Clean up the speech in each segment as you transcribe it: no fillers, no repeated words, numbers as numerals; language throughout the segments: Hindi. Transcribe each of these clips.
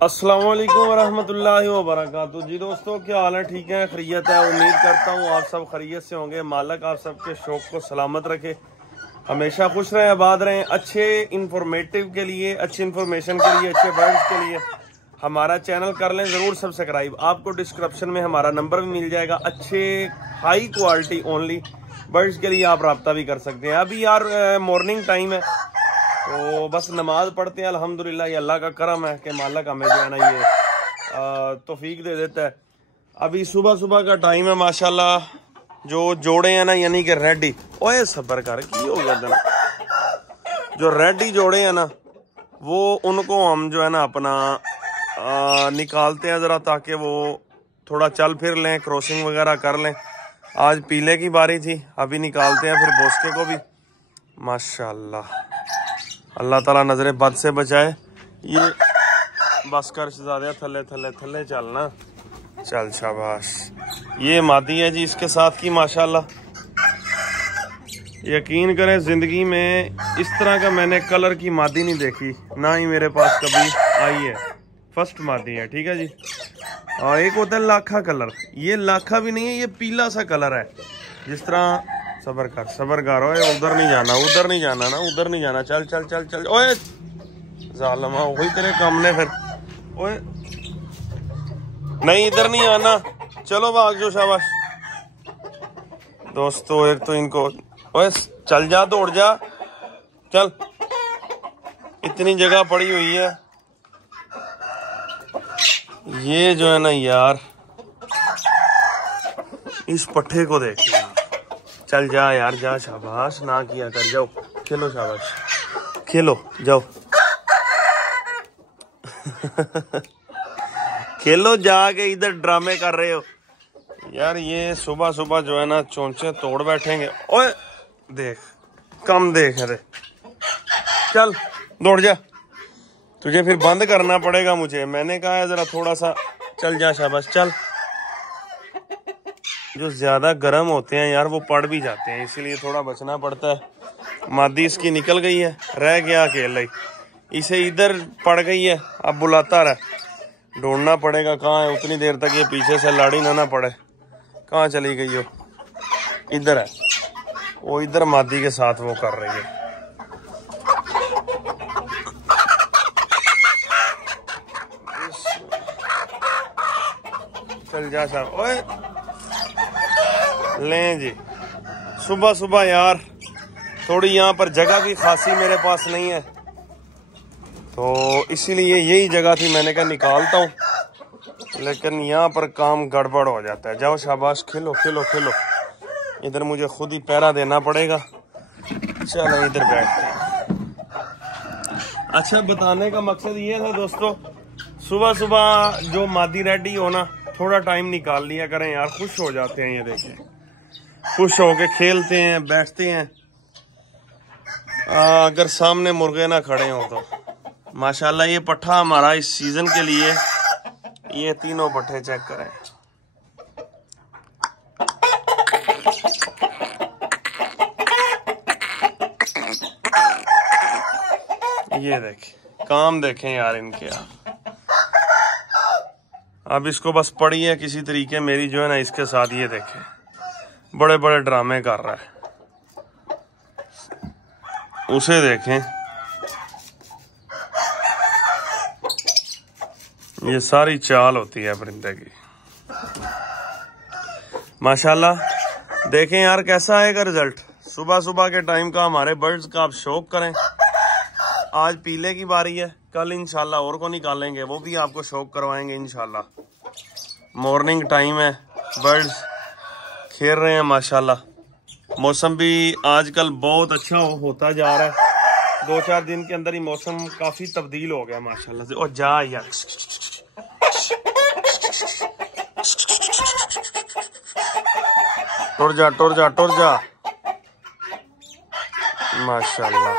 अस्सलाम वालेकुम वरहमतुल्लाहि वबरकातुहू। जी दोस्तों, क्या हाल है? ठीक है, खैरियत है। उम्मीद करता हूँ आप सब खैरियत से होंगे। मालिक आप सबके शौक को सलामत रखे, हमेशा खुश रहें, आबाद रहें। अच्छे इंफॉर्मेटिव के लिए, अच्छी इंफॉर्मेशन के लिए, अच्छे वर्ड्स के लिए हमारा चैनल कर लें ज़रूर सब्सक्राइब। आपको डिस्क्रिप्शन में हमारा नंबर भी मिल जाएगा। अच्छे हाई क्वालिटी ओनली बर्ड्स के लिए आप रब्ता भी कर सकते हैं। अभी यार मॉर्निंग टाइम है, तो बस नमाज पढ़ते हैं। अल्हम्दुलिल्लाह, ये अल्लाह का करम है कि मालिक हमें जो है ना ये तौफीक दे देता है। अभी सुबह सुबह का टाइम है माशाल्लाह। जो जोड़े हैं ना, यानी कि रेडी, ओए सबर कर, की हो गया दिन? जो रेडी जोड़े हैं ना, वो उनको हम जो है ना अपना निकालते हैं ज़रा, ताकि वो थोड़ा चल फिर लें, क्रॉसिंग वगैरह कर लें। आज पीले की बारी थी, अभी निकालते हैं फिर बोस्के को भी। माशाल्लाह, अल्लाह ताला नजरे बद से बचाए। ये बस कर शहजादिया, थले थले थले चलना, चल शाबाश। ये मादी है जी इसके साथ की माशाल्लाह। यकीन करें जिंदगी में इस तरह का मैंने कलर की मादी नहीं देखी, ना ही मेरे पास कभी आई है। फर्स्ट मादी है, ठीक है जी। और एक होता है लाखा कलर, ये लाखा भी नहीं है, ये पीला सा कलर है। जिस तरह सबर कर, ओए उधर नहीं जाना, उधर नहीं जाना ना, उधर नहीं जाना, चल चल चल चल। ओए जालिमा, वही तेरे काम ने फिर। ओए नहीं, इधर नहीं आना, चलो भाग जो, शाबाश। दोस्तों एक तो इनको, ओए चल जा, दौड़ जा, चल, इतनी जगह पड़ी हुई है। ये जो है ना यार, इस पट्टे को देख यार, चल जा यार, जा, शाबाश, ना किया कर, जाओ खेलो, शाबाश खेलो, जाओ खेलो जाके, इधर ड्रामे कर रहे हो यार। ये सुबह सुबह जो है ना चोंचे तोड़ बैठेंगे। ओए देख, कम देख रे, चल दौड़ जा, तुझे फिर बंद करना पड़ेगा मुझे। मैंने कहा है जरा थोड़ा सा चल जा, शाबाश चल। जो ज्यादा गर्म होते हैं यार, वो पड़ भी जाते हैं, इसीलिए थोड़ा बचना पड़ता है। मादी इसकी निकल गई है, रह गया अकेला ही। इसे इधर पड़ गई है, अब बुलाता रहा, ढूंढना पड़ेगा कहाँ है, उतनी देर तक ये पीछे से लाड़ी ना पड़े। कहाँ चली गई हो? इधर है वो, इधर मादी के साथ वो कर रही है। चल जा साहब। ओए लें जी, सुबह सुबह यार थोड़ी यहाँ पर जगह भी खासी मेरे पास नहीं है, तो इसीलिए यही जगह थी, मैंने कहा निकालता हूँ, लेकिन यहाँ पर काम गड़बड़ हो जाता है। जाओ शाबाश, खेलो खेलो खेलो। इधर मुझे खुद ही पहरा देना पड़ेगा। चलो इधर बैठते हैं। अच्छा, बताने का मकसद ये था दोस्तों, सुबह सुबह जो मादी रेडी हो ना, थोड़ा टाइम निकाल लिया करें यार, खुश हो जाते हैं। ये देखें, खुश होके खेलते हैं, बैठते हैं। अगर सामने मुर्गे ना खड़े हो तो। माशाल्लाह ये पट्ठा हमारा इस सीजन के लिए, ये तीनों पट्ठे चेक करें। ये देखें, काम देखें यार इनके यार। अब इसको बस पड़ी है किसी तरीके मेरी जो है ना इसके साथ। ये देखें, बड़े बड़े ड्रामे कर रहा है। उसे देखें, ये सारी चाल होती है परिंदे की। माशाल्लाह देखें यार कैसा आएगा रिजल्ट। सुबह सुबह के टाइम का हमारे बर्ड्स का आप शौक करें। आज पीले की बारी है, कल इंशाल्लाह और को निकालेंगे, वो भी आपको शौक करवाएंगे इंशाल्लाह। मॉर्निंग टाइम है, बर्ड्स खेल रहे हैं माशाल्लाह। मौसम भी आजकल बहुत अच्छा होता जा रहा है। 2-4 दिन के अंदर ही मौसम काफी तब्दील हो गया माशाल्लाह से। और जा यार, टुर जा टुर जा टुर जा। माशाल्लाह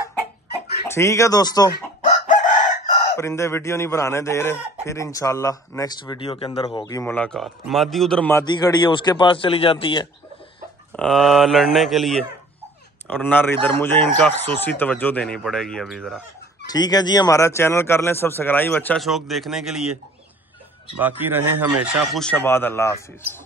ठीक है दोस्तों, परिंदे वीडियो नहीं बनाने दे रहे, फिर इंशाल्लाह नेक्स्ट वीडियो के अंदर होगी मुलाकात। मादी उधर मादी खड़ी है, उसके पास चली जाती है लड़ने के लिए, और नर इधर। मुझे इनका खुसूसी तवज्जो देनी पड़ेगी अभी जरा। ठीक है जी, हमारा चैनल कर लें सब्सक्राइब, अच्छा शौक देखने के लिए। बाकी रहें हमेशा खुश आबाद। अल्लाह हाफिज़।